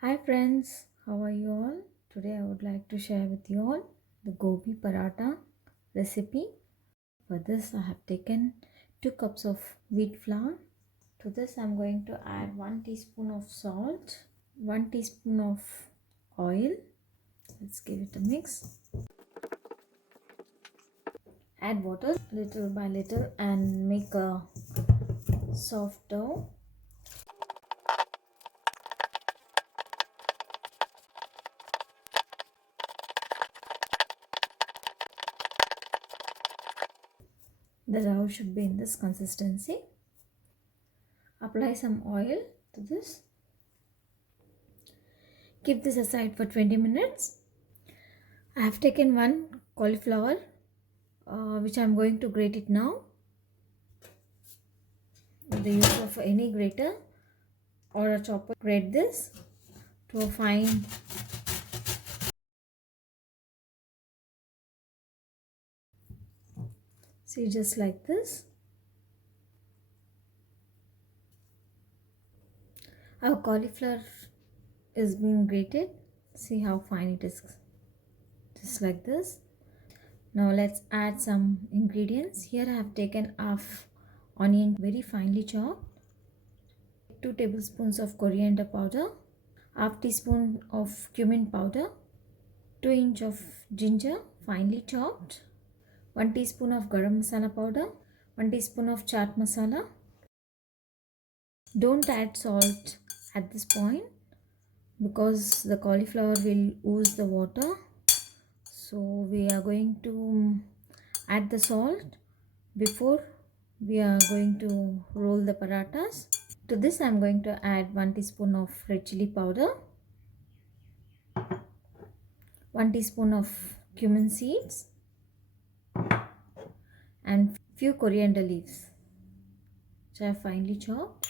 Hi friends, how are you all? Today I would like to share with you all the Gobi Paratha recipe. For this I have taken 2 cups of wheat flour. To this I am going to add 1 teaspoon of salt, 1 teaspoon of oil. Let's give it a mix. Add water little by little and make a soft dough. The dough should be in this consistency. Apply some oil to this. Keep this aside for 20 minutes. I have taken 1 cauliflower which I am going to grate it now with the use of any grater or a chopper. Grate this to a fine see, just like this. Our cauliflower is being grated. See how fine it is, just like this. Now let's add some ingredients. Here I have taken half onion very finely chopped, 2 tablespoons of coriander powder, half teaspoon of cumin powder, 2 inch of ginger finely chopped, 1 teaspoon of garam masala powder, 1 teaspoon of chaat masala. Don't add salt at this point because the cauliflower will ooze the water. So we are going to add the salt before we are going to roll the parathas. To this I am going to add 1 teaspoon of red chili powder, 1 teaspoon of cumin seeds and few coriander leaves which I have finely chopped.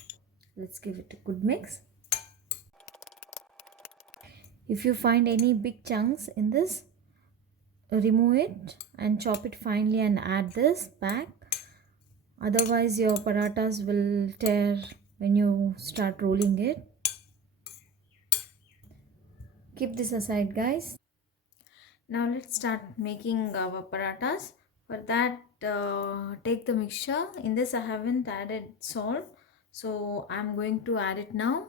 Let's give it a good mix. If you find any big chunks in this, remove it and chop it finely and add this back. Otherwise your parathas will tear when you start rolling it. Keep this aside, guys. Now let's start making our parathas. For that, take the mixture. In this I haven't added salt, so I'm going to add it now.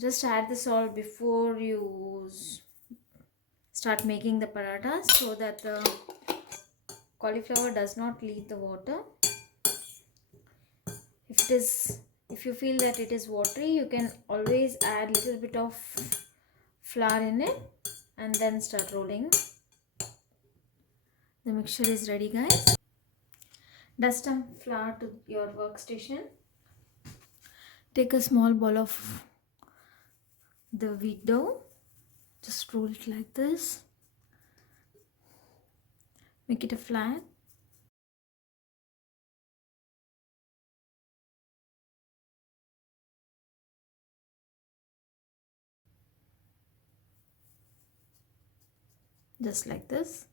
Just add the salt before you start making the parathas so that the cauliflower does not leave the water. If you feel that it is watery, you can always add little bit of flour in it and then start rolling. The mixture is ready, guys. Dust some flour to your workstation. Take a small ball of the wheat dough. Just roll it like this. Make it a flat. Just like this.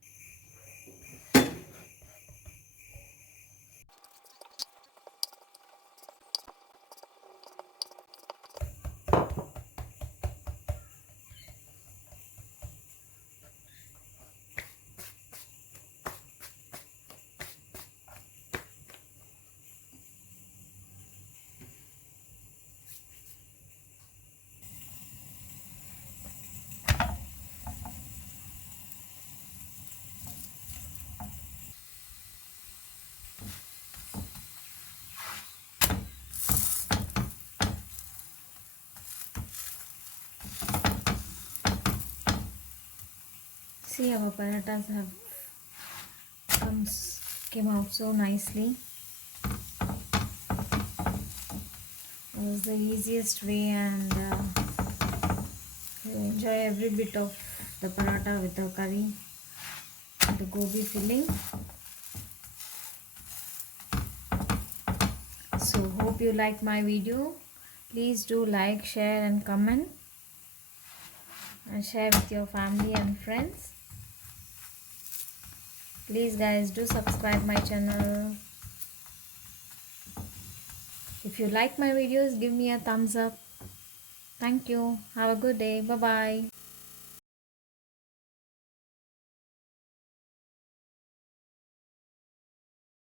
See, our parathas have came out so nicely. It was the easiest way, and you enjoy every bit of the paratha with the curry, the gobi filling. So hope you liked my video. Please do like, share and comment and share with your family and friends. Please guys, do subscribe my channel. If you like my videos, give me a thumbs up. Thank you. Have a good day. Bye bye.